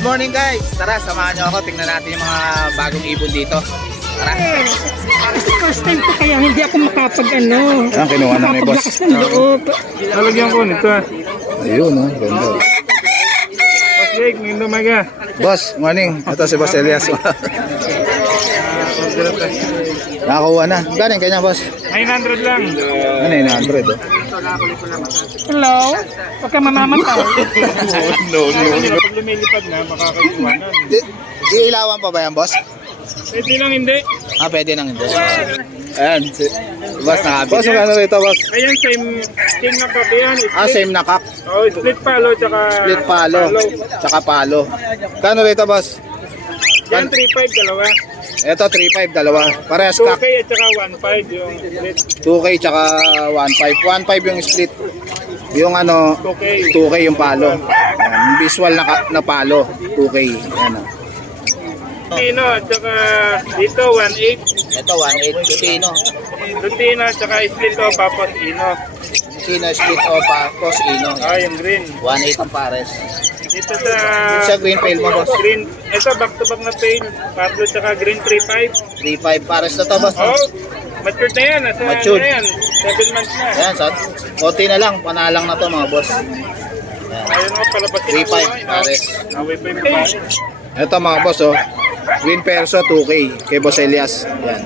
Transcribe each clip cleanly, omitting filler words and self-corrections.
Good morning guys! Tara, samahan nyo ako. Tingnan natin yung mga bagong ibon dito. Tara. First time ko kaya hindi ako makapag-ano. Ang kinuha na ni boss. Makapaglakas ng loob. Talagyan ko nito ah. Ayun, oh, ganda. Boss Jake, ngayon umaga. Boss, morning. Ito si Boss Elias. Nakakuha na. Galing kanya boss. 900 lang. Ano yun, 100 oh. Hello? Huwag ka mamamatay. No. Pag lumilipad na, makakaiwanan. Iilawan pa ba yan boss? Pwede lang hindi. Ah, pwede nang hindi. Ayan, si boss nakabit. Boss, magkano rito boss? Ayan, same na kape yan. Ah, same na cup. Oh, split palo, tsaka... Split palo. Tsaka palo. Kano rito boss? Yan, 3.5 dalawa. Ito, 3.5, dalawa. Parehas cup. 2K at tsaka 1.5 yung split. 2K tsaka 1.5. 1.5 yung split. Yung ano, 2K. 2K yung palo. Ayan, visual na palo. 2K. Ayan o. Lutino at tsaka dito 1.8. Ito, 1.8. Lutino. Lutino at tsaka split o papos ino. Lutino, split opa, cross ino. Ah, yung green. 1.8 ang pares. Dito Sa green pail mo boss. green. Ito back to back na pail. Pablo tsaka green 3.5. 3.5 pares na to boss. No? Oh, matured na yan. Nasa Matured. ano yan, 7 months na. Ayan, so, konti na lang. Panalang na to mga boss. Ayun o, palabas 3.5 pares. Away pa yung babae. Ito mga boss oh. Green Perso 2K kay Boss Elias. Ayan.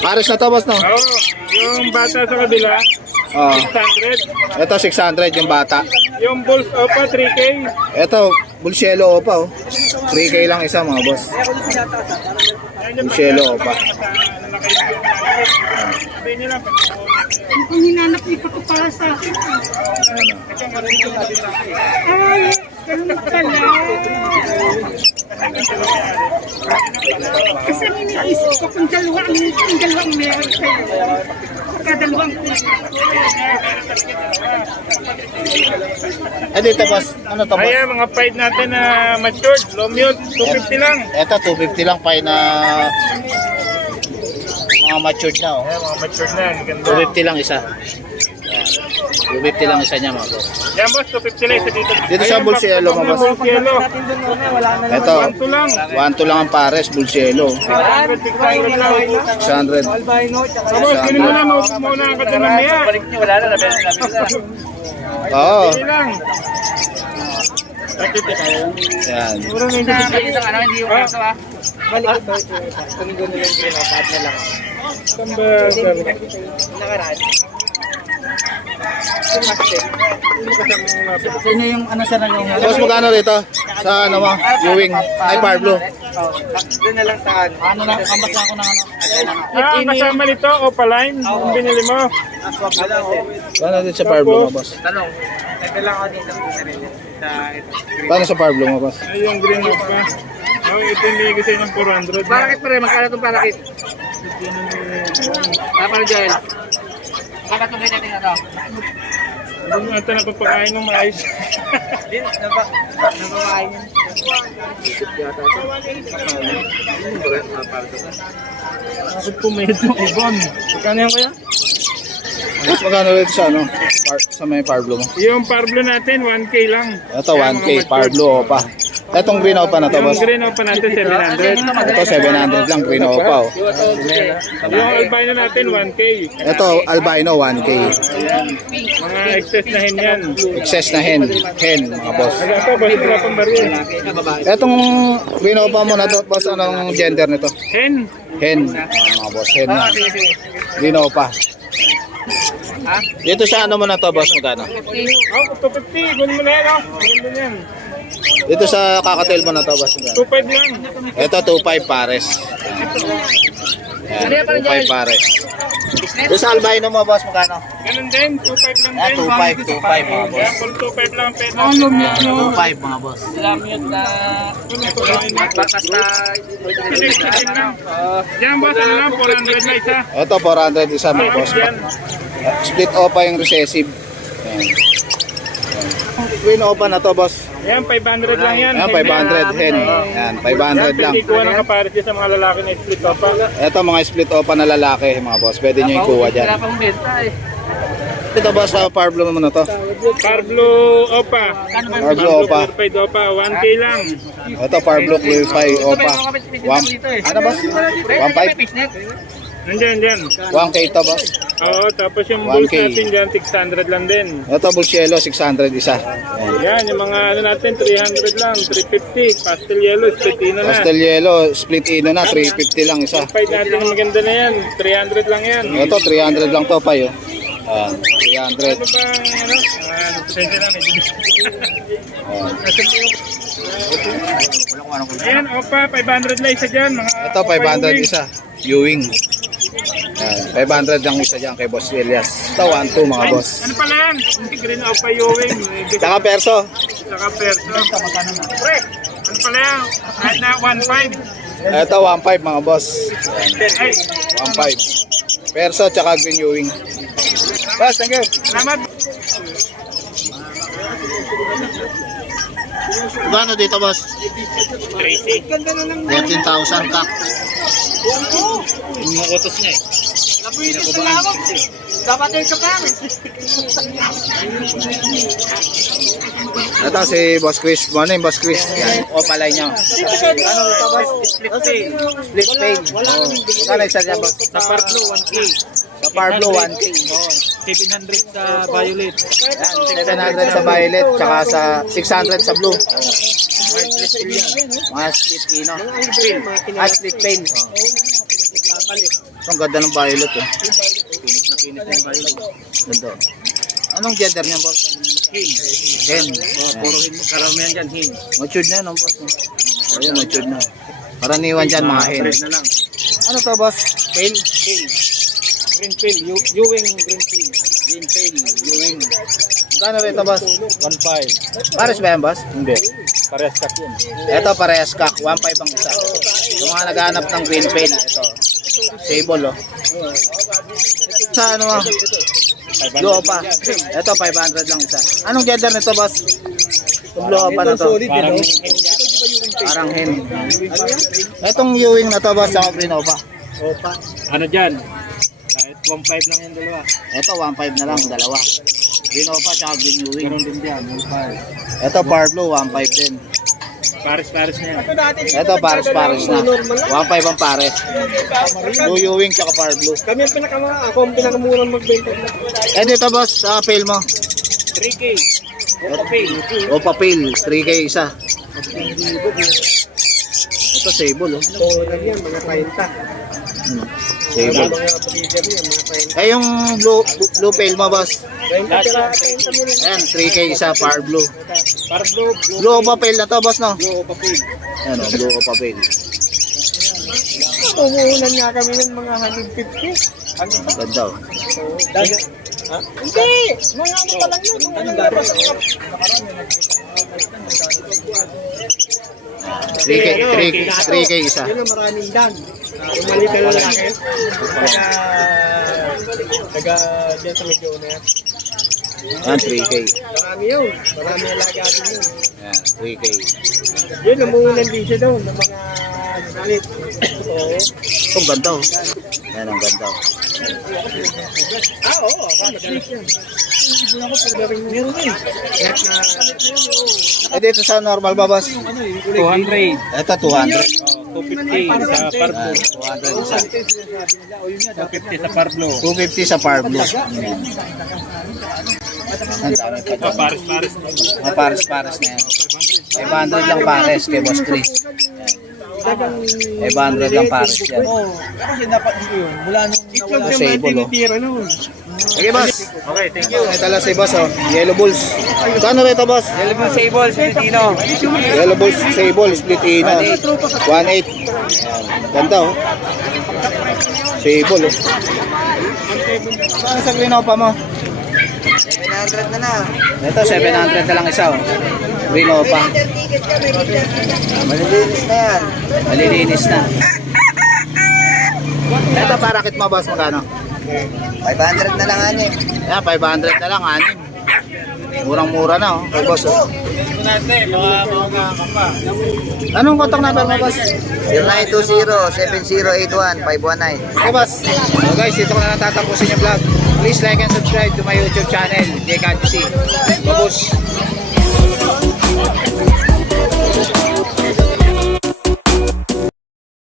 Pares na to boss no? Oo, yung bata sa kabila, Oh. 600. Ito 600 yung bata. Yung bulls opa, 3K. Ito, Bulcielo Opa oh. 3K lang isa mga boss. Bulcielo Opa. Sabihin nyo lang, Kung hinanap ni Pato para sa akin. Ay, ganun pala. Kasi ang iniisip ko kung dalawang meron kayo. Pagkadalawang Eh dito boss, ano to boss? ayan, mga fight natin na matured, low mute, 250 lang. Ito 250 lang pa na mga matured na oh. Ayan, mga matured na, ang ganda. 250 lang isa. Ayan. 250 lang isa niya mga boss. Yan boss, 250 lang isa dito. Dito sa Bulcielo mga boss. Bulcielo. Ito, 1 lang. 1-2 lang ang pares, Bulcielo. 600 lang. 600. Tapos, ganun mo na, mauna ka dyan mamaya. Oo. Hindi lang. Ayan. Puro na hindi Sino yung ano sa nang Boss, magkano rito? Sa ano mo? Viewing. Ay, Parblo. Doon na lang sa ano lang, kambas lang ako ng ano. kasama nito, Opaline, yung binili mo. Paano din sa Parblo mo, boss? Tanong, nagdala ako dito sa sarili. Paano sa Parblo mo, boss? Ay, yung green off ka. Oh, ito yung bigay sa'yo ng 400. Parakit pa rin, magkano itong parakit? Paano dyan? Baka itong ganyan din ano? Hindi mo ito napapakain ng maayos. Din, napakain yan. Bakit pumayad ng ibon? Magkano yan kuya? Boss, magkano rito sa ano? Sa may Parblo mo? Yung Parblo natin, 1K lang. Ito, 1K. Parblo Opa. Itong green Opa na to, Yung boss. green off natin, 700. Ito, 700 lang. Green Opa, oh. Yung albino natin, 1K. Ito, albino, 1K. Mga excess na hen yan. Excess na hen. Hen, mga boss. Ito, basta wala pang baril. Itong green Opa mo na to, boss, anong gender nito? Hen. Hen. Mga boss, hen na. Green Opa. Dito sa ano mo na to, boss, magkano? Oh, 250. Gawin mo na yan, oh. Ganda yan. Dito sa kakatail mo na to, boss, magkano? 2.5 lang. Ito, 2.5 pares. Ayan, 2.5 pares. Dito sa albino mo, boss, magkano? Ganun din, 2.5 lang Ayan, din. 2.5 mga boss. Kaya full 2.5 lang ang pera. 2.5 mga boss. Lamyot na bakas na Yan boss, ano lang, 400 na isa. Ito, 400 isa mga boss. Yan. Split opa yung recessive. Ayan. Green opa na to, boss. Yan, 500 lang yan. Ayan, 500 hen. Ayan, 500 lang. Pwede kuha ng kapares dyan sa mga lalaki na split pa. Ito, mga split opa na lalaki, mga boss. Pwede nyo ikuha dyan. Wala pang benta eh. Ito boss, Parblo mo na to. Parblo Opa. Parblo Opa. Clarified Opa, 1K lang. Ito Parblo Clarify Opa. Ano boss? 1.5? Nandiyan, dyan. 1K ito boss. Oo, tapos yung bulls 1K. natin dyan, 600 lang din. Ito Bulls Yellow, 600 isa. Ayan. Yan, yung mga ano natin, 300 lang, 350. Pastel yellow, split ino na. Pastel Yellow, split ino na, 350 lang isa. Fight natin yung maganda na yan, 300 lang yan. Ito 300 lang to pa yun. Ano 300. ba, ano? Pasensya lang, Ayan, Opa, 500 lang isa dyan. Mga Ito 500 isa. Ewing. Ayan, 500 lang isa dyan kay Boss Elias. Ito 1-2 mga boss. Ano pala yan? Green Opa Ewing. Tsaka perso. Saka perso. Pre, ano pala yan? Kahit na 1.5. Ito 1.5 mga boss. Ay, 1.5. Perso tsaka green Ewing. Boss, thank you. salamat. Gano dito boss? 30. 13,000 kak. Yung utos niya eh. Dapat ay kapang. Ito si Boss Chris. Ano yung Boss Chris? Yan. O palay niya. Ano ito boss? Split pay. Split pain. Kano isa dyan boss? Sa Parblo, 1K. Sa Parblo 1K. 700 sa Violet. Yan, 700 sa violet, tsaka sa 600 sa blue. Mga split ino. Split pain. Ang ganda ng violet eh. Ganda. Anong gender niya boss? Hen. Puro karamihan dyan, hin. Matured na no boss. Ayun, matured na. Karaniwan dyan mga hen. Red na lang. Ano to boss? Pail? Green pill, Ewing green pill. Green pail, Ewing. Magkano rin to boss? 1.5. Pares ba yan boss? Hindi. Parehas kak yun. Ito parehas kak, 1.5 ang isa. Yung mga naghahanap ng green pail, ito. Sable oh. Sa ano ah? Blue pa. Ito 500 lang isa. Anong gender nito boss? Yung blue pa na to. Parang hen. Itong Ewing na to boss, sa green pa. Opa. Ano dyan? Kahit 1.5 lang yung dalawa. Ito 1.5 na lang, dalawa. Green pa tsaka green Ewing. Meron din dyan, 1.5. Ito Parblo 1.5 din. Pares na yan. Ito pares na. 1.5 ang pares. Blue Ewing tsaka Parblo. Kami ang ako ang pinakamurang magbenta. Eh dito boss, sa pail mo. 3K. Opa pay. O papel, 3K isa. Ito sable oh. Oo, yan, mga 30. Sable. Mga breeder yan, mga 30. Eh yung blue pail mo boss. 30 mo lang. Ayan, 3K isa, Parblo. Parblo, Blue o papel na to boss no? Opa pay. Ayan o, blue o papel. Umuunan nga kami ng mga 150. Ganda oh. Hindi! Mga ano pa lang yun. Anong labas? 3K isa. Yun ang maraming dan. Umali ka lang akin. Taga dyan sa medyo na yan. Ayan, 3K. Marami yun. Marami alaga din yun. Ayan, 3K. Yun, namungunan din siya daw ng mga galit. Oo. Ito, ang ganda oh. Ayan, ang ganda oh. Oo. Madalas yan. Meron din. Eh dito sa normal ba boss? 200. Ito, 200. 250 sa Parblo. 200 isa. 250 sa Parblo. 250 sa Parblo. Ang dami pa dyan. Pares. Mga pares na yan. 500 lang pares kay Boss Chris. 500 lang pares yan. Kasi dapat yun. Mula nung nawala. Sable oh. Tinitira noon. Okay boss. Okay, thank you. Ito lang si boss oh. Yellow Bulls. Kano rito boss? Yellow Sable, Filipino. Yellow Bulls Sable Split Ino. 1.8. Ayan. Ganda oh. Sable oh. Saan sa green pa mo? 700 na na. Ito 700 na lang isa oh. Green pa. Malilinis na yan. Malilinis na. Ito parakit mo boss magkano? 500 na lang ano eh. Yan 500 na lang anim. Murang-mura na oh. Kay boss oh. Anong contact number mo boss? 0920-7081-519. Okay boss. So guys, dito ko na lang tatapusin yung vlog. Please like and subscribe to my YouTube channel, JKTC. Babos!